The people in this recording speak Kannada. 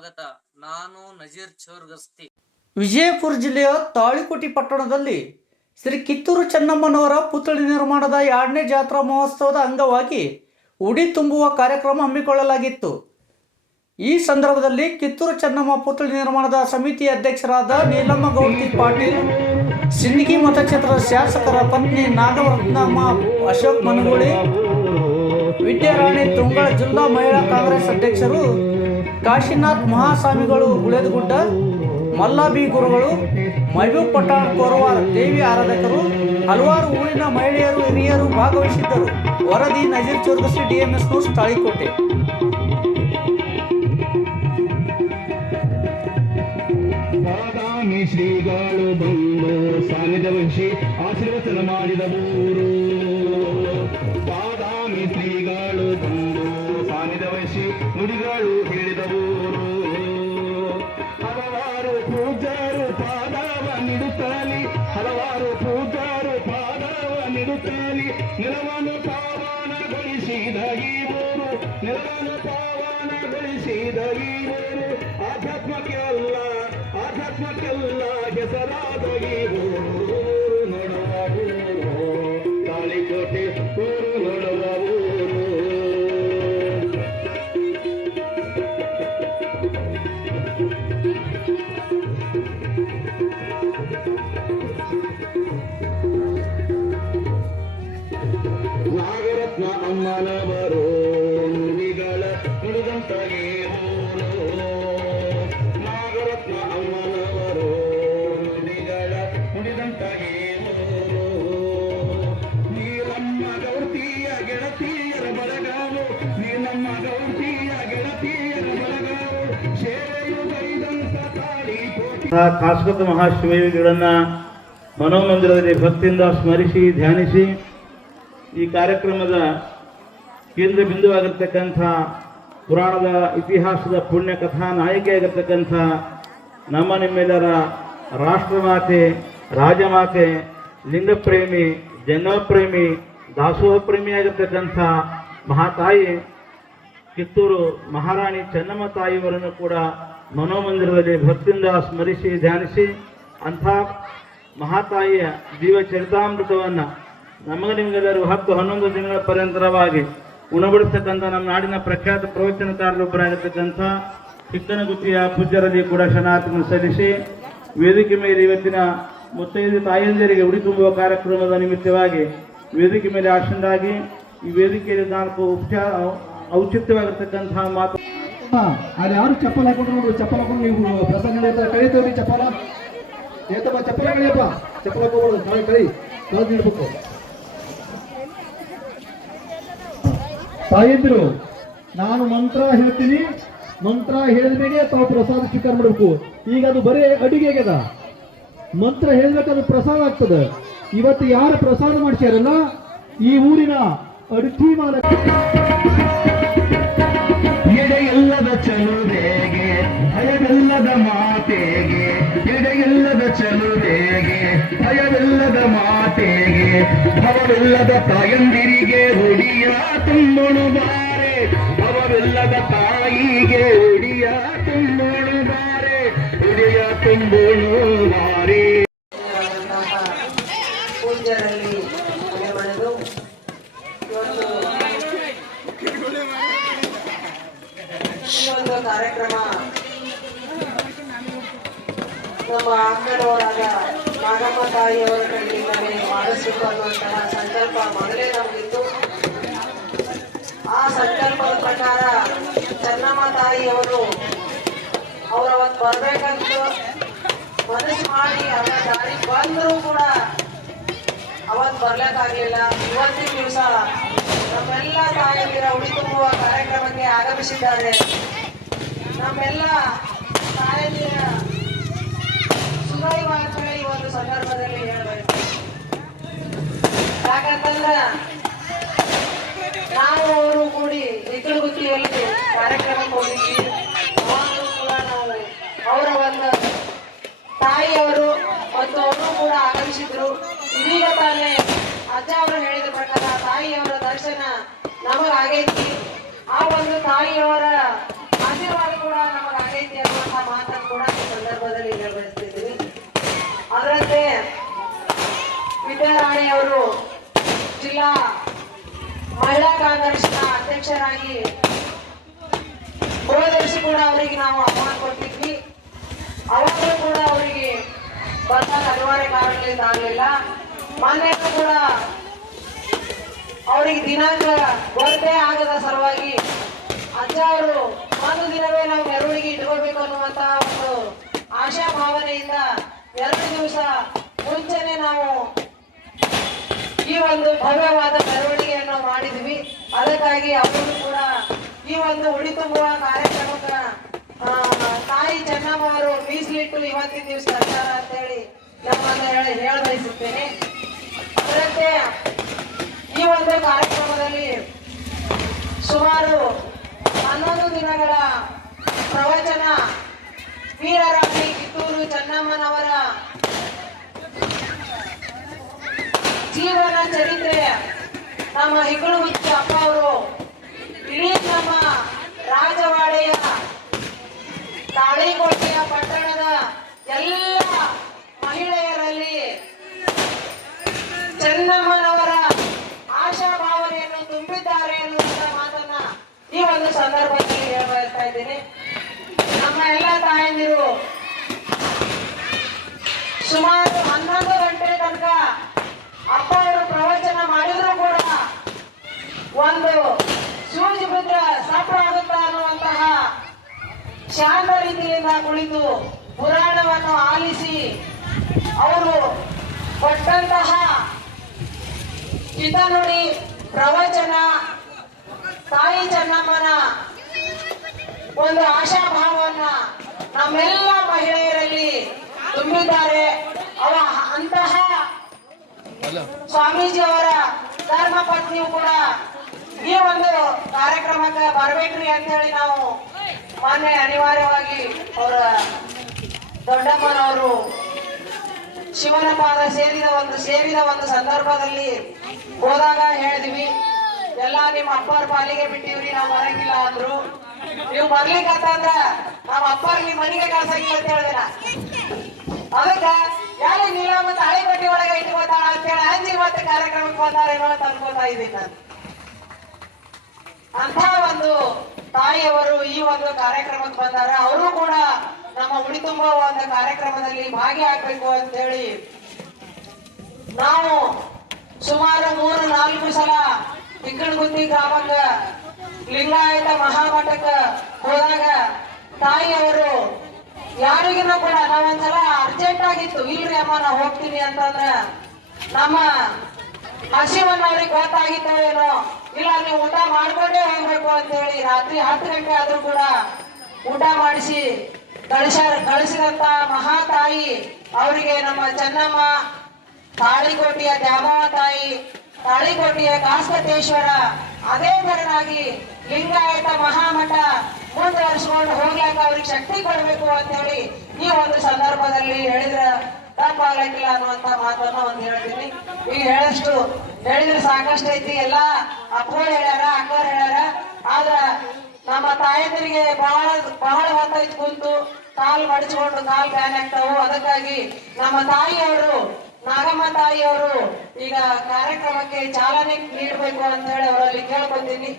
ಸ್ವಾಗತ. ನಾನು ನಜೀರ್ ಚೋರ್ಗಸ್ತಿ. ವಿಜಯಪುರ ಜಿಲ್ಲೆಯ ತಾಳಿಕೋಟಿ ಪಟ್ಟಣದಲ್ಲಿ ಶ್ರೀ ಕಿತ್ತೂರು ಚೆನ್ನಮ್ಮನವರ ಪುತ್ಥಳಿ ನಿರ್ಮಾಣದ ಎರಡನೇ ಜಾತ್ರಾ ಮಹೋತ್ಸವದ ಅಂಗವಾಗಿ ಉಡಿ ತುಂಬುವ ಕಾರ್ಯಕ್ರಮ ಹಮ್ಮಿಕೊಳ್ಳಲಾಗಿತ್ತು. ಈ ಸಂದರ್ಭದಲ್ಲಿ ಕಿತ್ತೂರು ಚೆನ್ನಮ್ಮ ಪುತ್ಥಳಿ ನಿರ್ಮಾಣದ ಸಮಿತಿ ಅಧ್ಯಕ್ಷರಾದ ನೀಲಮ್ಮ ಗೌಡ್ತಿ ಪಾಟೀಲ್, ಸಿಂದಗಿ ಮತಕ್ಷೇತ್ರದ ಶಾಸಕರ ಪತ್ನಿ ನಾಗರತ್ನಮ್ಮ ಅಶೋಕ್ ಮನಗೂಳಿ, ವಿದ್ಯಾರಾಣಿ ತುಂಗಳ ಜಿಲ್ಲಾ ಮಹಿಳಾ ಕಾಂಗ್ರೆಸ್ ಅಧ್ಯಕ್ಷರು ಕಾಶಿನಾಥ್ ಮಹಾಸ್ವಾಮಿಗಳು ಗುಳೇದಗುಡ್ಡ ಮಲ್ಲಾಬಿ ಗುರುಗಳು ಮೈಬೂ ಪಠಾಣ್ ಕೋರವಾರ ದೇವಿ ಆರಾಧಕರು, ಹಲವಾರು ಊರಿನ ಮಹಿಳೆಯರು, ಹಿರಿಯರು ಭಾಗವಹಿಸಿದ್ದರು. ವರದಿ ನಜೀರ್ ಚೌರ್ಗಸಿ ಡಿಎಂಎಸ್ ನ್ಯೂಸ್, ತಾಳಿಕೋಟೆ. ಶ್ರೀಗಳು ಬಂದು ಸಾನಿಧ್ಯ ವಹಿಸಿ ಆಶೀರ್ವಚನ ಪಾವನಗೊಳಿಸಿದ ನಿರ್ಮಾಣ ನೆಲವನ್ನು ಆಧ್ಯಾತ್ಮಕ್ಕೆ ಅಲ್ಲ ಆಧ್ಯಾತ್ಮಕ್ಕೆಲ್ಲ ಆಧ್ಯಾತ್ಮಕ್ಕೆಲ್ಲ ಶಾಶ್ವತ ಮಹಾಶಿವಯೋಗಿಗಳನ್ನ ಮನೋಮಂದಿರದಲ್ಲಿ ಭಕ್ತಿಯಿಂದ ಸ್ಮರಿಸಿ, ಧ್ಯಾನಿಸಿ ಈ ಕಾರ್ಯಕ್ರಮದ ಕೇಂದ್ರ ಬಿಂದುವಾಗಿರ್ತಕ್ಕಂಥ ಪುರಾಣದ ಇತಿಹಾಸದ ಪುಣ್ಯ ಕಥಾ ನಾಯಕಿಯಾಗಿರ್ತಕ್ಕಂಥ ನಮ್ಮ ನಿಮ್ಮೆಲ್ಲರ ರಾಷ್ಟ್ರಮಾತೆ, ರಾಜಮಾತೆ, ಲಿಂಗಪ್ರೇಮಿ ಜನಪ್ರೇಮಿ ದಾಸೋಹ ಪ್ರೇಮಿಯಾಗಿರ್ತಕ್ಕಂಥ ಮಹಾತಾಯಿ ಕಿತ್ತೂರು ಮಹಾರಾಣಿ ಚೆನ್ನಮ್ಮ ತಾಯಿಯವರನ್ನು ಕೂಡ ಮನೋಮಂದಿರದಲ್ಲಿ ಭಕ್ತಿಯಿಂದ ಸ್ಮರಿಸಿ, ಧ್ಯಾನಿಸಿ ಅಂಥ ಮಹಾತಾಯಿಯ ಜೀವ ಚರಿತಾಮೃತವನ್ನು ನಮಗೆ ನಿಮಗೆಲ್ಲರೂ ಹತ್ತು ಹನ್ನೊಂದು ದಿನಗಳ ಪರ್ಯಂತರವಾಗಿ ಉಣಬಡಿಸ್ತಕ್ಕಂಥ ನಮ್ಮ ನಾಡಿನ ಪ್ರಖ್ಯಾತ ಪ್ರವಚನಕಾರರೊಬ್ಬರಾಗಿರ್ತಕ್ಕಂಥ ಚಿಕ್ಕನಗುತ್ತಿಯ ಪೂಜ್ಯರಲ್ಲಿ ಕೂಡ ಶರಣಾರ್ಥಿಗಳನ್ನು ಸಲ್ಲಿಸಿ ವೇದಿಕೆ ಮೇಲೆ ಇವತ್ತಿನ ಮುತ್ತೈದು ತಾಯಂದಿರಿಗೆ ಉಡಿ ತುಂಬುವ ಕಾರ್ಯಕ್ರಮದ ನಿಮಿತ್ತವಾಗಿ ವೇದಿಕೆ ಮೇಲೆ ಆಶಂಡಾಗಿ ಈ ವೇದಿಕೆಯಲ್ಲಿ ನಾಲ್ಕು ಉಪಚಾರ ಔಚಿತ್ಯವಾಗಿರ್ತಕ್ಕಂತಹ ಮಾತು ಅಲ್ಲಿ ಯಾರು ಚಪ್ಪಲ್ ಹಾಕೊಂಡ್ರು ನೋಡು, ಚಪ್ಪಲ್ ಹಾಕೊಂಡು ನೀವು ಪ್ರಸಂಗ ಕಳೀತೇವ್ರಿ ಚಪ್ಪಲ. ಏತಪ್ಪ ಚಪ್ಪಲ ಕಳಿಯಪ್ಪ ಚಪ್ಪಲ ಹಾಕೋಬಾರ್ದು ಕಳಿ ಕಳಿ ನೀಡ್ಬೇಕು. ತಾಯಿದ್ರು ನಾನು ಮಂತ್ರ ಹೇಳ್ತೀನಿ, ಮಂತ್ರ ಹೇಳಿದ್ಮೇಲೆ ತಾವು ಪ್ರಸಾದ ಸ್ವೀಕಾರ ಮಾಡಬೇಕು. ಈಗ ಅದು ಬರೀ ಅಡಿಗೆ ಆಗ್ಯದ. ಮಂತ್ರ ಅದು ಪ್ರಸಾದ ಆಗ್ತದೆ. ಇವತ್ತು ಯಾರು ಪ್ರಸಾದ ಮಾಡ್ಸ್ಯಾರಲ್ಲ, ಈ ಊರಿನ ಅಡುಗೆ ಚಲುವೆಗೆ ಭಯವಿಲ್ಲದ ಮಾತೆಗೆ ಎಡೆಯಿಲ್ಲದ ಚಲುವೆಗೆ ಭಯವಿಲ್ಲದ ಮಾತೆಗೆ ಭವವಿಲ್ಲದ ತಾಯಂದಿರಿಗೆ ಒಡಿಯ ತುಂಬಣು ಬಾರೆ ಭವವಿಲ್ಲದ ತಾಯಿಗೆ ಒಡಿಯ ತುಂಬಣು ಬಾರೆ ಒಡಿಯ ತುಂಬಣು ಬಾರೆ ಅಕ್ಕನವರಾದ ನಾಗಮ್ಮ ತಾಯಿಯವರ ಕಡೆಯಿಂದಲೇ ಮಾಡಿಸಬೇಕು ಅನ್ನುವಂತಹ ಸಂಕಲ್ಪ ಮೊದಲೇ ನಮಗಿತ್ತು. ಆ ಸಂಕಲ್ಪದ ಪ್ರಕಾರ ಚೆನ್ನಮ್ಮ ತಾಯಿಯವರು ಅವರ ಅವತ್ತು ಬರಬೇಕಂತ ಮನಸ್ಸು ಮಾಡಿ ಅವರ ದಾರಿ ಬಂದರೂ ಕೂಡ ಅವತ್ತು ಬರ್ಲಿಕ್ಕಾಗ್ಲಿಲ್ಲ. ಇವತ್ತಿನ ದಿವಸ ನಮ್ಮೆಲ್ಲ ತಾಯಂದಿರ ಉಡಿ ತುಂಬುವ ಕಾರ್ಯಕ್ರಮಕ್ಕೆ ಆಗಮಿಸಿದ್ದಾರೆ. ನಮ್ಮೆಲ್ಲ ತಾಯಂದಿರ ಸುದೈ ಮಾತುಗಳೇ ಈ ಒಂದು ಸಂದರ್ಭದಲ್ಲಿ ಹೇಳಬೇಕು. ಯಾಕಂತಂದ್ರ ನಾವು ಅವರು ಕೂಡಿ ನಿಕ್ಕಲಗುತ್ತಿಯಲ್ಲಿ ಕಾರ್ಯಕ್ರಮಕ್ಕೆ ಹೋಗಿದ್ವಿ ಕೂಡ ನಾವು ಅವರ ಒಂದು ತಾಯಿಯವರು ಮತ್ತು ಅವರು ಕೂಡ ಆಗಮಿಸಿದ್ರು. ಇದೀಗ ತಾನೇ ಅಜ್ಜ ಅವರು ಹೇಳಿದ ಪ್ರಕಾರ ತಾಯಿಯವರ ದರ್ಶನ ನಮಗಾಗೈತಿ. ಆ ಒಂದು ತಾಯಿಯವರ ಆಶೀರ್ವಾದ ಅನ್ನುವಂಥ ಮಾತನ್ನು ಕೂಡ ಈ ಸಂದರ್ಭದಲ್ಲಿ ಹೇಳಬಯಸ್ತಿದ್ದೀವಿ ಅದರಂತೆ ವಿದ್ಯಾರಾಣಿಯವರು ಜಿಲ್ಲಾ ಮಹಿಳಾ ಕಾಂಗ್ರೆಸ್ನ ಅಧ್ಯಕ್ಷರಾಗಿ ಹೋದ ಕೂಡ ಅವರಿಗೆ ನಾವು ಆಹ್ವಾನ ಕೊಟ್ಟಿದ್ವಿ. ಅವಾಗಲೂ ಕೂಡ ಅವರಿಗೆ ಬಂದಾಗ ಅನಿವಾರ್ಯ ಕಾರಣಗಳಿಂದ ಆಗಲಿಲ್ಲ. ಮಾನ್ಯರು ಕೂಡ ಅವರಿಗೆ ದಿನಾಂಕ ಗೊತ್ತೇ ಆಗದ ಸಲುವಾಗಿ ಅಜ್ಜ ಅವರು ಒಂದು ದಿನವೇ ನಾವು ಮೆರವಣಿಗೆ ಇಟ್ಕೊಳ್ಬೇಕು ಅನ್ನುವಂತಹ ಒಂದು ಆಶಾ ಭಾವನೆಯಿಂದ ಎರಡು ದಿವಸ ಮುಂಚೆನೆ ನಾವು ಈ ಒಂದು ಭವ್ಯವಾದ ಮೆರವಣಿಗೆಯನ್ನು ಮಾಡಿದ್ವಿ. ಅದಕ್ಕಾಗಿ ಅವರು ಕೂಡ ಈ ಒಂದು ಉಡಿ ತುಂಬುವ ಕಾರ್ಯಕ್ರಮಕ್ಕ ತಾಯಿ ಚೆನ್ನಮ್ಮ ಅವರು ಮೀಸಲಿಟ್ಟು ಇವತ್ತಿನ ದಿವಸ ಅಂತೇಳಿ ನಮ್ಮನ್ನ ಹೇಳಿ ಹೇಳ ಬಯಸುತ್ತೇನೆ ಅದರಂತೆ ಈ ಒಂದು ಕಾರ್ಯಕ್ರಮದಲ್ಲಿ ಸುಮಾರು ಹನ್ನೊಂದು ದಿನಗಳ ಪ್ರವಚನ ವೀರರಾಣಿ ಕಿತ್ತೂರು ಚೆನ್ನಮ್ಮನವರ ಜೀವನ ಚರಿತ್ರೆ ನಮ್ಮ ಹೆಗಲು ಮುಚ್ಚ ಅಪ್ಪ ಅವರು ಇಡೀ ನಮ್ಮ ರಾಜವಾಡೆಯ ತಾಳಿಕೋಟೆಯ ಪಟ್ಟಣದ ಎಲ್ಲ ಮಹಿಳೆಯರಲ್ಲಿ ಚೆನ್ನಮ್ಮನವರ ಆಶಾ ಭಾವನೆಯನ್ನು ತುಂಬಿದ್ದಾರೆ ಎನ್ನುವಂತ ಮಾತನ್ನ ಈ ಒಂದು ಸಂದರ್ಭದಲ್ಲಿ ಹೇಳ್ತಾ ಇದ್ದೀನಿ. ನಮ್ಮ ಎಲ್ಲ ತಾಯಂದಿರು ಸುಮಾರು ಹನ್ನೊಂದು ಗಂಟೆ ತನಕ ಅಪ್ಪ ಅವರು ಪ್ರವಚನ ಮಾಡಿದ್ರು ಕೂಡ ಒಂದು ಸೂಜಿ ಬಿದ್ರ ಸಫಲ ಆಗುತ್ತಾ ಅನ್ನುವಂತಹ ಶಾಂತ ರೀತಿಯಿಂದ ಕುಳಿತು ಪುರಾಣವನ್ನು ಆಲಿಸಿ ಅವರು ಕೊಟ್ಟಂತಹ ಹಿತನುಡಿ ಪ್ರವಚನ, ತಾಯಿ ಚೆನ್ನಮ್ಮನ ಒಂದು ಆಶಾಭಾವವನ್ನ ನಮ್ಮೆಲ್ಲ ಮಹಿಳೆಯರಲ್ಲಿ ತುಂಬಿದ್ದಾರೆ. ಸ್ವಾಮೀಜಿ ಅವರ ಧರ್ಮ ಪತ್ನಿಯು ಕೂಡ ಈ ಒಂದು ಕಾರ್ಯಕ್ರಮಕ್ಕೆ ಬರಬೇಕ್ರಿ ಅಂತ ಹೇಳಿ ನಾವು ಮೊನ್ನೆ ಅನಿವಾರ್ಯವಾಗಿ ಅವರ ದೊಡ್ಡಮ್ಮನವರು ಶಿವನ ಪಾದ ಸೇರಿದ ಒಂದು ಸೇರಿದ ಒಂದು ಸಂದರ್ಭದಲ್ಲಿ ಹೋದಾಗ ಹೇಳಿದ್ವಿ, ಎಲ್ಲ ನಿಮ್ಮ ಅಪ್ಪರ ಪಾಲಿಗೆ ಬಿಟ್ಟಿವ್ರಿ, ನಾವು ಬರಂಗಿಲ್ಲ ಅಂದ್ರು. ನೀವು ಬರ್ಲಿಕ್ಕಂತಂದ್ರ ನಮ್ಮ ಅಪ್ಪರ್ ನಿಮ್ಮ ಮನೆಗೆ ಕಳ್ಸಂಗಿಲ್ಲ ಅಂತ ಹೇಳಿದ್ರ ಅದಕ್ಕ ನೀಲ ಮತ್ತೆ ತಾಳಿ ಕಟ್ಟಿ ಒಳಗೆ ಮತ್ತೆ ಕಾರ್ಯಕ್ರಮಕ್ಕೆ ಬಂದಾರೇನೋ ಅಂತ ಅನ್ಕೋತಾ ಇದ್ದೀನಿ ನಾನು. ಅಂತ ಒಂದು ತಾಯಿಯವರು ಈ ಒಂದು ಕಾರ್ಯಕ್ರಮಕ್ಕೆ ಬಂದಾರೆ. ಅವರು ಕೂಡ ನಮ್ಮ ಉಡಿ ತುಂಬುವ ಒಂದು ಕಾರ್ಯಕ್ರಮದಲ್ಲಿ ಭಾಗಿಯಾಗಬೇಕು ಅಂತ ಹೇಳಿ ನಾವು ಸುಮಾರು ಮೂರು, ನಾಲ್ಕು ಸಲ ತಿಕ್ಕಣಗುತ್ತಿ ಗ್ರಾಮಕ್ಕ, ಲಿಂಗಾಯತ ಮಹಾಮಠಕ್ಕ ಹೋದಾಗ ತಾಯಿಯವರು ಯಾರಿಗೂ ಕೂಡ ನಾವೊಂದ್ಸಲ ಅರ್ಜೆಂಟ್ ಆಗಿತ್ತು. ಇಲ್ರಿ ಅಮ್ಮ ನಾ ಹೋಗ್ತೀನಿ ಅಂತಂದ್ರ ನಮ್ಮ ಹಸಿವನ್ನವ್ರಿಗೆ ಅವ್ರಿಗೆ ಗೊತ್ತಾಗಿತ್ತೇನೋ? ಏನೋ ಇಲ್ಲ, ನೀವು ಊಟ ಮಾಡ್ಕೊಂಡೇ ಹೋಗ್ಬೇಕು ಅಂತ ಹೇಳಿ ರಾತ್ರಿ ಹತ್ತು ಗಂಟೆ ಆದ್ರೂ ಕೂಡ ಊಟ ಮಾಡಿಸಿ ಕಳಿಸ ಕಳಿಸಿದಂತ ಮಹಾತಾಯಿ ಅವರಿಗೆ ನಮ್ಮ ಚೆನ್ನಮ್ಮ ತಾಳಿಕೋಟಿಯ ದ್ಯಾಮವ್ವ ತಾಯಿ ತಾಳಿಕೋಟಿಯ ಕಾಸ್ಕತೇಶ್ವರ ಅದೇ ತರನಾಗಿ ಲಿಂಗಾಯತ ಮಹಾಮಠ ಮುಂದುವರಿಸಿಕೊಂಡು ಹೋಗ್ಲಾಕ ಅವ್ರಿಗೆ ಶಕ್ತಿ ಕೊಡಬೇಕು ಅಂತ ಹೇಳಿ ಈ ಒಂದು ಸಂದರ್ಭದಲ್ಲಿ ಹೇಳಿದ್ರ ತಪ್ಪಾಗಲಿಕ್ಕಿಲ್ಲ ಅನ್ನುವಂತ ಮಾತನ್ನ ಒಂದು ಹೇಳ್ತೀನಿ. ಈಗ ಹೇಳಷ್ಟು ಹೇಳಿದ್ರೆ ಸಾಕಷ್ಟು ಐತಿ. ಎಲ್ಲ ಅಪ್ಪ ಹೇಳ್ಯಾರ ಅಕ್ಕ ಹೇಳ್ಯಾರ. ಆದ್ರ ನಮ್ಮ ತಾಯಂದಿರಿಗೆ ಬಹಳ ಬಹಳ ಹೊತ್ತೈತ್ ಕುಂತು ಕಾಲ್ ಮಡಚ್ಕೊಂಡು ಕಾಲ್ ಬ್ಯಾನ್ ಆಗ್ತಾವು. ಅದಕ್ಕಾಗಿ ನಮ್ಮ ತಾಯಿಯವರು, ನಾಗಮ್ಮ ತಾಯಿಯವರು ಈಗ ಕಾರ್ಯಕ್ರಮಕ್ಕೆ ಚಾಲನೆ ನೀಡಬೇಕು ಅಂತ ಹೇಳಿ ಅವರಲ್ಲಿ ಕೇಳ್ಕೊತೀನಿ.